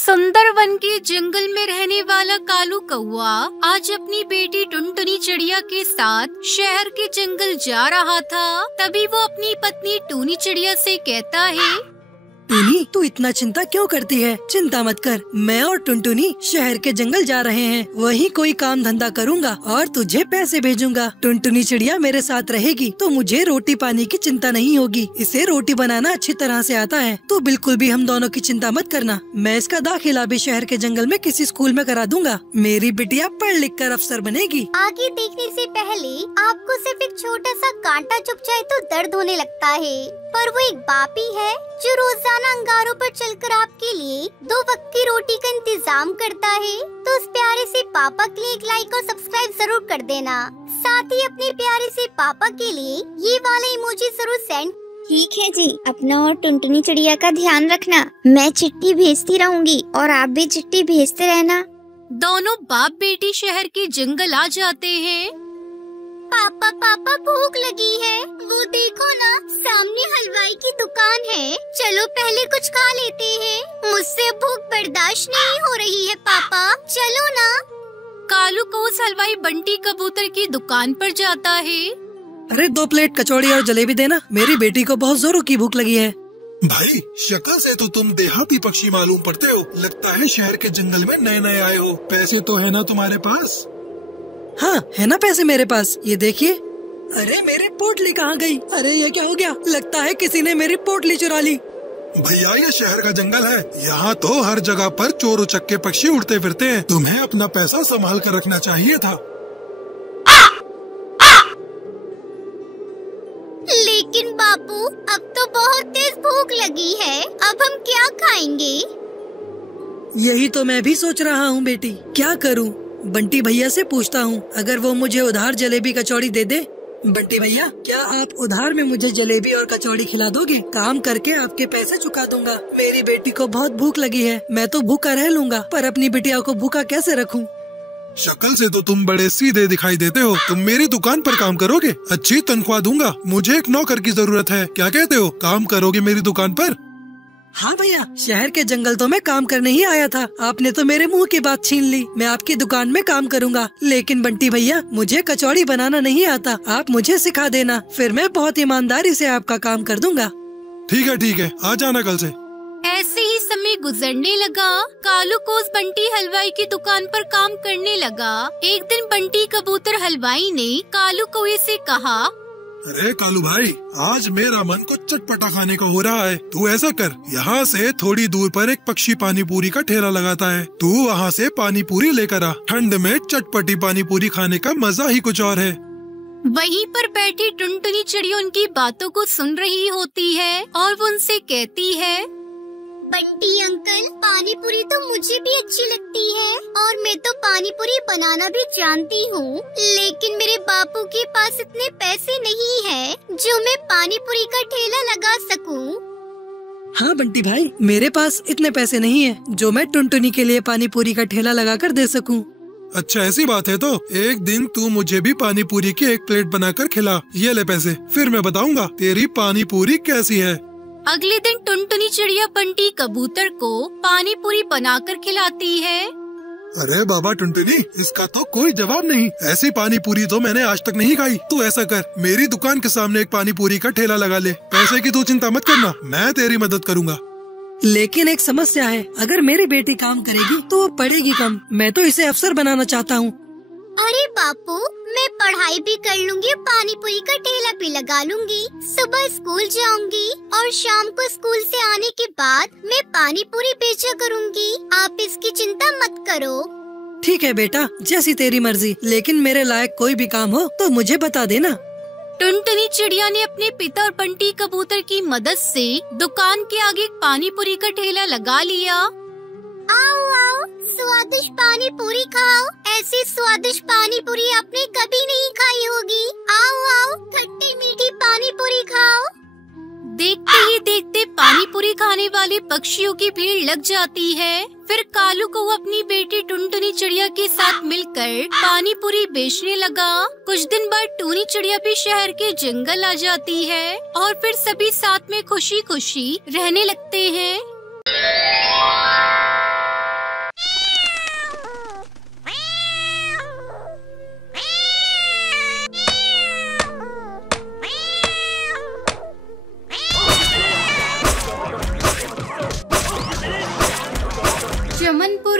सुंदरवन के जंगल में रहने वाला कालू कौआ आज अपनी बेटी टुनटुनी चिड़िया के साथ शहर के जंगल जा रहा था। तभी वो अपनी पत्नी टूनी चिड़िया से कहता है, टूनी, तू इतना चिंता क्यों करती है? चिंता मत कर, मैं और टुनटुनी शहर के जंगल जा रहे हैं। वहीं कोई काम धंधा करूंगा और तुझे पैसे भेजूंगा। टुनटुनी चिड़िया मेरे साथ रहेगी तो मुझे रोटी पानी की चिंता नहीं होगी। इसे रोटी बनाना अच्छी तरह से आता है, तो बिल्कुल भी हम दोनों की चिंता मत करना। मैं इसका दाखिला भी शहर के जंगल में किसी स्कूल में करा दूंगा। मेरी बिटिया पढ़ लिख कर अफसर बनेगी। आगे देखने से पहले आपको सिर्फ एक छोटा सा कांटा चुभ जाए तो दर्द होने लगता है, पर वो एक बाप ही है जो रोजाना अंगारों पर चलकर आपके लिए 2 वक्त की रोटी का इंतजाम करता है। तो उस प्यारे से पापा के लिए एक लाइक और सब्सक्राइब जरूर कर देना। साथ ही अपने प्यारे से पापा के लिए ये वाला इमोजी जरूर सेंड। ठीक है जी, अपना और टुनटुनी चिड़िया का ध्यान रखना। मैं चिट्ठी भेजती रहूंगी और आप भी चिट्ठी भेजते रहना। दोनों बाप बेटी शहर के जंगल आ जाते हैं। पापा पापा भूख लगी है, वो देखो ना, सामने हलवाई की दुकान है। चलो पहले कुछ खा लेते हैं, मुझसे भूख बर्दाश्त नहीं हो रही है। पापा चलो ना। कालू को उस हलवाई बंटी कबूतर की दुकान पर जाता है। अरे 2 प्लेट कचौड़ी और जलेबी देना, मेरी बेटी को बहुत जोरों की भूख लगी है। भाई, शक्ल से तो तुम देहाती पक्षी मालूम पड़ते हो। लगता है शहर के जंगल में नए नए आए हो। पैसे तो है ना तुम्हारे पास? हाँ, है ना पैसे मेरे पास। ये देखिए। अरे मेरी पोटली कहाँ गई? अरे ये क्या हो गया? लगता है किसी ने मेरी पोटली चुरा ली। भैया, ये शहर का जंगल है, यहाँ तो हर जगह पर चोर उचक्के पक्षी उड़ते फिरते हैं। तुम्हें अपना पैसा संभाल कर रखना चाहिए था। लेकिन बापू, अब तो बहुत तेज भूख लगी है, अब हम क्या खाएंगे? यही तो मैं भी सोच रहा हूँ बेटी, क्या करूँ? बंटी भैया से पूछता हूँ, अगर वो मुझे उधार जलेबी कचौड़ी दे दे। बंटी भैया, क्या आप उधार में मुझे जलेबी और कचौड़ी खिला दोगे? काम करके आपके पैसे चुका दूंगा। मेरी बेटी को बहुत भूख लगी है, मैं तो भूखा रह लूंगा, पर अपनी बिटिया को भूखा कैसे रखूं? शक्ल से तो तुम बड़े सीधे दिखाई देते हो। तुम मेरी दुकान पर काम करोगे? अच्छी तनख्वाह दूंगा। मुझे एक नौकर की जरूरत है। क्या कहते हो, काम करोगे मेरी दुकान पर? हाँ भैया, शहर के जंगल तो मैं काम करने ही आया था। आपने तो मेरे मुंह की बात छीन ली। मैं आपकी दुकान में काम करूंगा, लेकिन बंटी भैया, मुझे कचौड़ी बनाना नहीं आता। आप मुझे सिखा देना, फिर मैं बहुत ईमानदारी से आपका काम कर दूंगा। ठीक है, आ जाना कल से। ऐसे ही समय गुजरने लगा। कालू को उस बंटी हलवाई की दुकान पर काम करने लगा। एक दिन बंटी कबूतर हलवाई ने कालू कौए से कहा, अरे कालू भाई, आज मेरा मन को चटपटा खाने का हो रहा है। तू ऐसा कर, यहाँ से थोड़ी दूर पर एक पक्षी पानी पूरी का ठेला लगाता है। तू वहाँ से पानी पूरी लेकर आ। ठंड में चटपटी पानी पूरी खाने का मजा ही कुछ और है। वहीं पर बैठी टुनटुनी चिड़िया उनकी बातों को सुन रही होती है और वो उनसे कहती है, बंटी अंकल, पानी पूरी तो मुझे भी अच्छी लगती है और मैं तो पानी पूरी बनाना भी जानती हूँ, लेकिन मेरे बापू के पास इतने पैसे नहीं है जो मैं पानी पूरी का ठेला लगा सकूँ। हाँ बंटी भाई, मेरे पास इतने पैसे नहीं है जो मैं टुनटुनी के लिए पानी पूरी का ठेला लगाकर दे सकूँ। अच्छा, ऐसी बात है तो एक दिन तू मुझे भी पानी पूरी की 1 प्लेट बनाकर खिला। ये ले पैसे, फिर मैं बताऊंगा तेरी पानी पूरी कैसी है। अगले दिन टुनटुनी चिड़िया बंटी कबूतर को पानी पूरी बनाकर खिलाती है। अरे बाबा टुनटुनी, इसका तो कोई जवाब नहीं। ऐसी पानी पूरी तो मैंने आज तक नहीं खाई। तू ऐसा कर, मेरी दुकान के सामने एक पानी पूरी का ठेला लगा ले। पैसे की तू चिंता मत करना, मैं तेरी मदद करूँगा। लेकिन एक समस्या है, अगर मेरी बेटी काम करेगी तो वो पढ़ेगी कम। मैं तो इसे अफसर बनाना चाहता हूँ। अरे बापू, मैं पढ़ाई भी कर लूंगी, पानी पूरी का ठेला भी लगा लूंगी। सुबह स्कूल जाऊंगी और शाम को स्कूल से आने के बाद मैं पानी पूरी बेचा करूंगी। आप इसकी चिंता मत करो। ठीक है बेटा, जैसी तेरी मर्जी, लेकिन मेरे लायक कोई भी काम हो तो मुझे बता देना। टुनटुनी चिड़िया ने अपने पिता और बंटी कबूतर की मदद से दुकान के आगे एक पानी पूरी का ठेला लगा लिया। आओ आओ, स्वादिष्ट पानी पूरी खाओ। ऐसी स्वादिष्ट पानी पूरी आपने कभी नहीं खाई होगी। आओ आओ, खट्टी मीठी पानी पूरी खाओ। देखते ही देखते पानी पूरी खाने वाले पक्षियों की भीड़ लग जाती है। फिर कालू को अपनी बेटी टुनटुनी चिड़िया के साथ मिलकर पानी पूरी बेचने लगा। कुछ दिन बाद टूनी चिड़िया भी शहर के जंगल आ जाती है और फिर सभी साथ में खुशी खुशी रहने लगते हैं।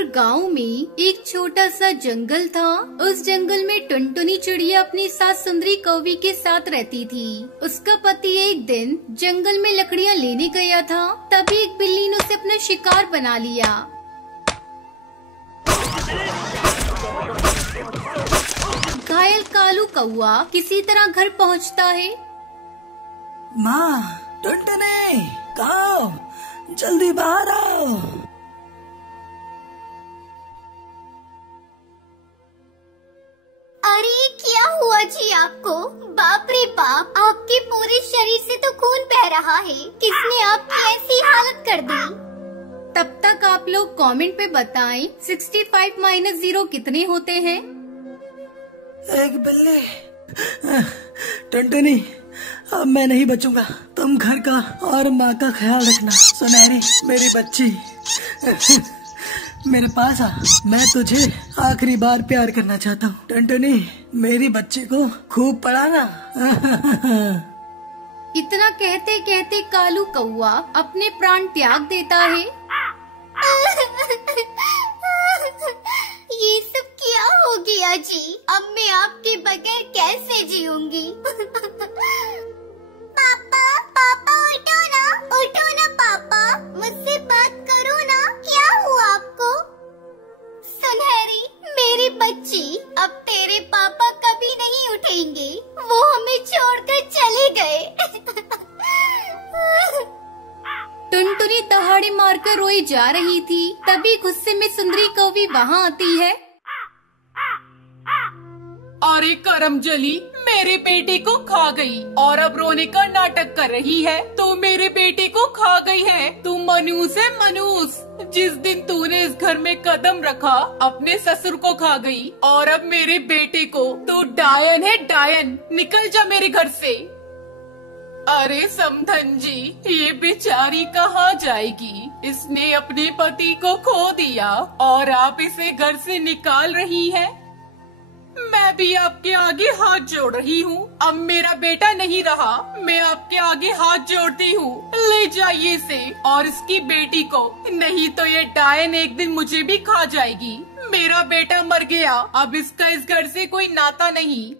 दूर गांव में एक छोटा सा जंगल था। उस जंगल में टुनटुनी चिड़िया अपनी सास सुंदरी कौवी के साथ रहती थी। उसका पति एक दिन जंगल में लकड़ियाँ लेने गया था, तभी एक बिल्ली ने उसे अपना शिकार बना लिया। घायल कालू कौआ किसी तरह घर पहुंचता है। माँ, टुनटुनी, कहाँ हो? जल्दी बाहर आओ। अरे क्या हुआ जी आपको? बाप रे बाप, आपके पूरे शरीर से तो खून बह रहा है। किसने आपकी ऐसी हालत कर दी? तब तक आप लोग कमेंट पे बताएं 65 - 0 कितने होते हैं? एक बिल्ली। टुनटुनी, अब मैं नहीं बचूंगा। तुम घर का और माँ का ख्याल रखना। सुनहरी, मेरी बच्ची, मेरे पास आ। मैं तुझे आखिरी बार प्यार करना चाहता हूँ। टुनटुनी, मेरी बच्ची को खूब पढ़ाना। इतना कहते कहते कालू कौआ अपने प्राण त्याग देता है। ये सब क्या हो गया जी? अब मैं आपके बगैर कैसे जीऊंगी? पापा, पापा उठो ना पापा, मुझसे बात करो ना। क्या हुआ आपको? सुनहरी, मेरी बच्ची, अब तेरे पापा कभी नहीं उठेंगे। वो हमें छोड़कर चले गए। टुनटुनी दहाड़े मारकर रोई जा रही थी, तभी गुस्से में सुंदरी कौवी वहाँ आती है। अरे करमजली, मेरे बेटे को खा गई और अब रोने का नाटक कर रही है। तू मेरे बेटे को खा गई है। तू मनूस है, मनूस। जिस दिन तूने इस घर में कदम रखा, अपने ससुर को खा गई और अब मेरे बेटे को। तू डायन है, डायन। निकल जा मेरे घर से। अरे समधन जी, ये बेचारी कहाँ जाएगी? इसने अपने पति को खो दिया और आप इसे घर से निकाल रही हैं। मैं भी आपके आगे हाथ जोड़ रही हूँ। अब मेरा बेटा नहीं रहा, मैं आपके आगे हाथ जोड़ती हूँ। ले जाइए इसे और इसकी बेटी को, नहीं तो ये डायन एक दिन मुझे भी खा जाएगी। मेरा बेटा मर गया, अब इसका इस घर से कोई नाता नहीं।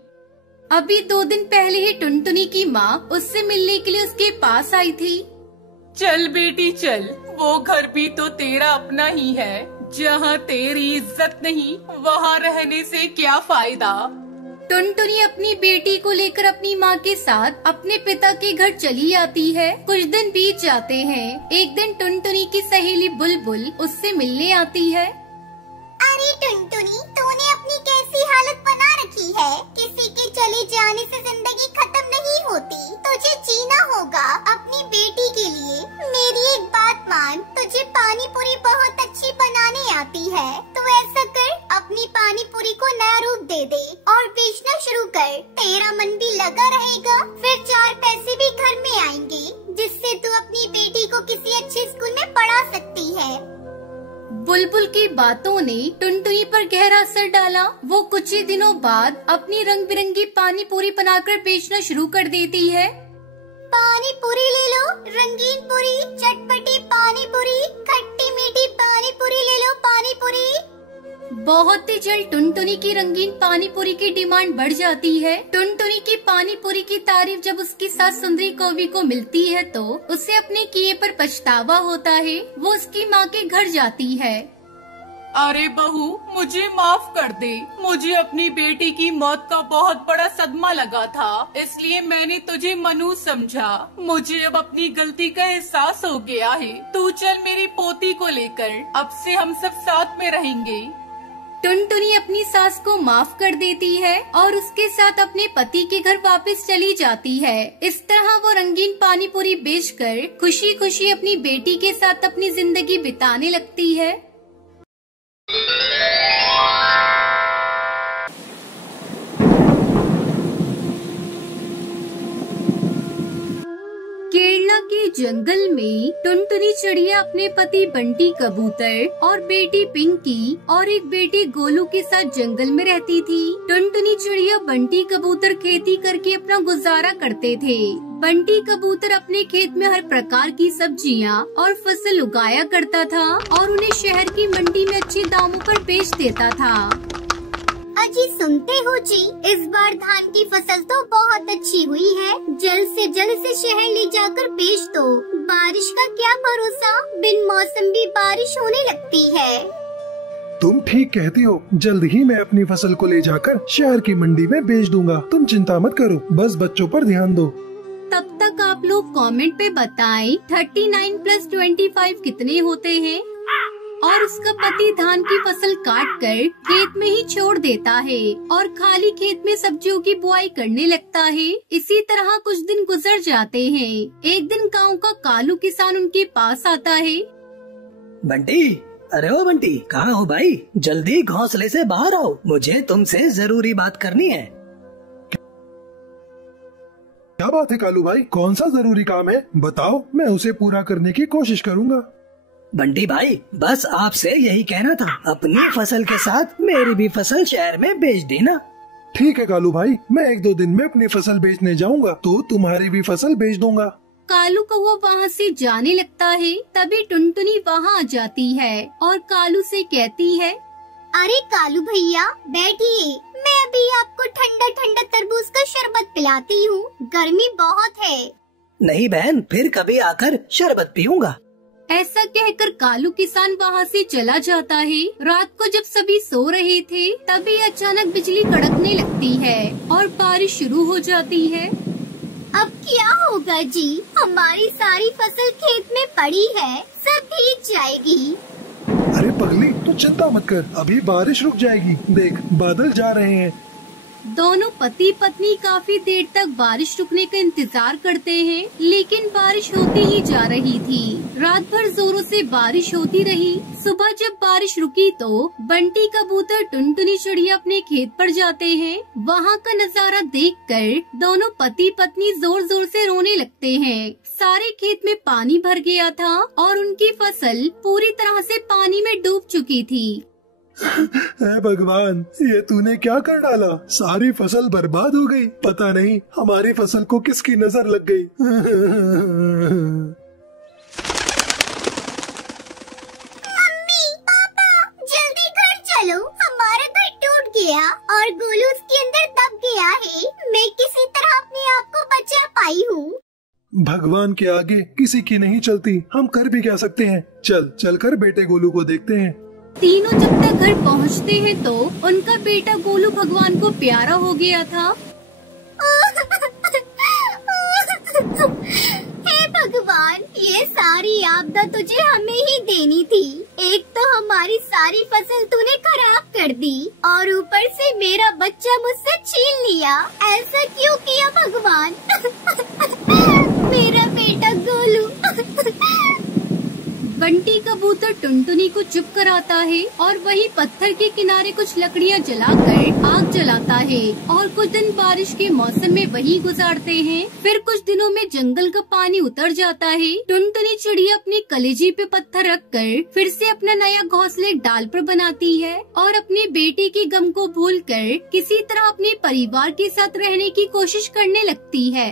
अभी 2 दिन पहले ही टुनटुनी की माँ उससे मिलने के लिए उसके पास आई थी। चल बेटी चल, वो घर भी तो तेरा अपना ही है। जहाँ तेरी इज्जत नहीं, वहाँ रहने से क्या फायदा। टुनटुनी अपनी बेटी को लेकर अपनी माँ के साथ अपने पिता के घर चली आती है। कुछ दिन बीत जाते हैं। एक दिन टुनटुनी की सहेली बुलबुल उससे मिलने आती है। अरे टुनटुनी, तूने अपनी कैसी हालत बना रखी है? किसी के चले जाने से जिंदगी खत्म नहीं होती। तुझे जीना होगा अपनी बेटी के लिए। मेरी एक बात मान, तुझे पानी पूरी बहुत अच्छी बनाने आती है। तो ऐसा कर, अपनी पानी पूरी को नया रूप दे दे और बेचना शुरू कर। तेरा मन भी लगा रहेगा, फिर 4 पैसे भी घर में आएंगे, जिससे तू अपनी बेटी को किसी अच्छे स्कूल में पढ़ा सकती है। बुलबुल की बातों ने टुनटुनी पर गहरा असर डाला। वो कुछ ही दिनों बाद अपनी रंग बिरंगी पानी पूरी बनाकर बेचना शुरू कर देती है। पानी पूरी ले लो, रंगीन पूरी, चटपटी पानी पूरी, खट्टी मीठी पानी पूरी ले लो, पानी पूरी। बहुत ही जल्द टुनटुनी की रंगीन पानी पूरी की डिमांड बढ़ जाती है। टुनटुनी की पानी पूरी की तारीफ जब उसकी सास सुंदरी कौवी को मिलती है तो उसे अपने किए पर पछतावा होता है। वो उसकी माँ के घर जाती है। अरे बहू, मुझे माफ कर दे। मुझे अपनी बेटी की मौत का बहुत बड़ा सदमा लगा था, इसलिए मैंने तुझे मनूस समझा। मुझे अब अपनी गलती का एहसास हो गया है। तू चल मेरी पोती को लेकर, अब से हम सब साथ में रहेंगे। टुनटुनी अपनी सास को माफ कर देती है और उसके साथ अपने पति के घर वापस चली जाती है। इस तरह वो रंगीन पानी पूरी बेचकर खुशी खुशी अपनी बेटी के साथ अपनी जिंदगी बिताने लगती है। केरला के जंगल में टुनटुनी चिड़िया अपने पति बंटी कबूतर और बेटी पिंकी और एक बेटे गोलू के साथ जंगल में रहती थी। टुनटुनी चिड़िया बंटी कबूतर खेती करके अपना गुजारा करते थे। बंटी कबूतर अपने खेत में हर प्रकार की सब्जियां और फसल उगाया करता था और उन्हें शहर की मंडी में अच्छे दामों पर बेच देता था। अजी सुनते हो जी, इस बार धान की फसल तो बहुत अच्छी हुई है। जल्द से जल्द इसे शहर ले जाकर बेच दो। बारिश का क्या भरोसा, बिन मौसम भी बारिश होने लगती है। तुम ठीक कहती हो, जल्द ही मैं अपनी फसल को ले जाकर शहर की मंडी में बेच दूंगा। तुम चिंता मत करो, बस बच्चों पर ध्यान दो। तब तक आप लोग कमेंट पे बताएं 39 + 25 कितने होते हैं। और उसका पति धान की फसल काट कर खेत में ही छोड़ देता है और खाली खेत में सब्जियों की बुआई करने लगता है। इसी तरह कुछ दिन गुजर जाते हैं। एक दिन गांव का कालू किसान उनके पास आता है। बंटी, अरे ओ बंटी, कहाँ हो भाई? जल्दी घोंसले से बाहर आओ, मुझे तुमसे जरूरी बात करनी है। क्या बात है कालू भाई, कौन सा जरूरी काम है? बताओ, मैं उसे पूरा करने की कोशिश करूँगा। बंटी भाई, बस आपसे यही कहना था, अपनी फसल के साथ मेरी भी फसल शहर में बेच देना। ठीक है कालू भाई, मैं 1-2 दिन में अपनी फसल बेचने जाऊंगा तो तुम्हारी भी फसल बेच दूंगा। कालू को वो वहाँ से जाने लगता है। तभी टुनटुनी वहाँ आ जाती है और कालू से कहती है, अरे कालू भैया बैठिए, मैं अभी आपको ठंडा ठंडा तरबूज का शरबत पिलाती हूँ। गर्मी बहुत है। नहीं बहन, फिर कभी आकर शरबत पीऊंगा। ऐसा कहकर कालू किसान वहाँ से चला जाता है। रात को जब सभी सो रहे थे तभी अचानक बिजली कड़कने लगती है और बारिश शुरू हो जाती है। अब क्या होगा जी, हमारी सारी फसल खेत में पड़ी है, सब भीग जाएगी। अरे पगली, तू चिंता मत कर, अभी बारिश रुक जाएगी। देख, बादल जा रहे हैं। दोनों पति पत्नी काफी देर तक बारिश रुकने का इंतजार करते हैं, लेकिन बारिश होती ही जा रही थी। रात भर जोरों से बारिश होती रही। सुबह जब बारिश रुकी तो बंटी कबूतर टुनटुनी चिड़िया अपने खेत पर जाते हैं। वहाँ का नजारा देखकर दोनों पति पत्नी जोर जोर से रोने लगते हैं। सारे खेत में पानी भर गया था और उनकी फसल पूरी तरह से पानी में डूब चुकी थी। हे भगवान, ये तूने क्या कर डाला? सारी फसल बर्बाद हो गई। पता नहीं हमारी फसल को किसकी नजर लग गई। मम्मी, पापा, जल्दी घर चलो, हमारा घर टूट गया और गोलू उसके अंदर दब गया है। मैं किसी तरह अपने आप को बचा पाई हूँ। भगवान के आगे किसी की नहीं चलती, हम कर भी क्या सकते हैं। चल कर बेटे गोलू को देखते हैं। तीनों जब तक घर पहुंचते हैं तो उनका बेटा गोलू भगवान को प्यारा हो गया था। हे भगवान, ये सारी आपदा तुझे हमें ही देनी थी। एक तो हमारी सारी फसल तूने खराब कर दी और ऊपर से मेरा बच्चा मुझसे छीन लिया। ऐसा क्यों किया भगवान? मेरा बेटा गोलू। बंटी कबूतर टुनटुनी को चुप कराता है और वही पत्थर के किनारे कुछ लकड़ियां जलाकर आग जलाता है और कुछ दिन बारिश के मौसम में वही गुजारते हैं। फिर कुछ दिनों में जंगल का पानी उतर जाता है। टुनटुनी चिड़िया अपनी कलेजी पे पत्थर रखकर फिर से अपना नया घोंसला एक डाल पर बनाती है और अपने बेटे के गम को भूलकर किसी तरह अपने परिवार के साथ रहने की कोशिश करने लगती है।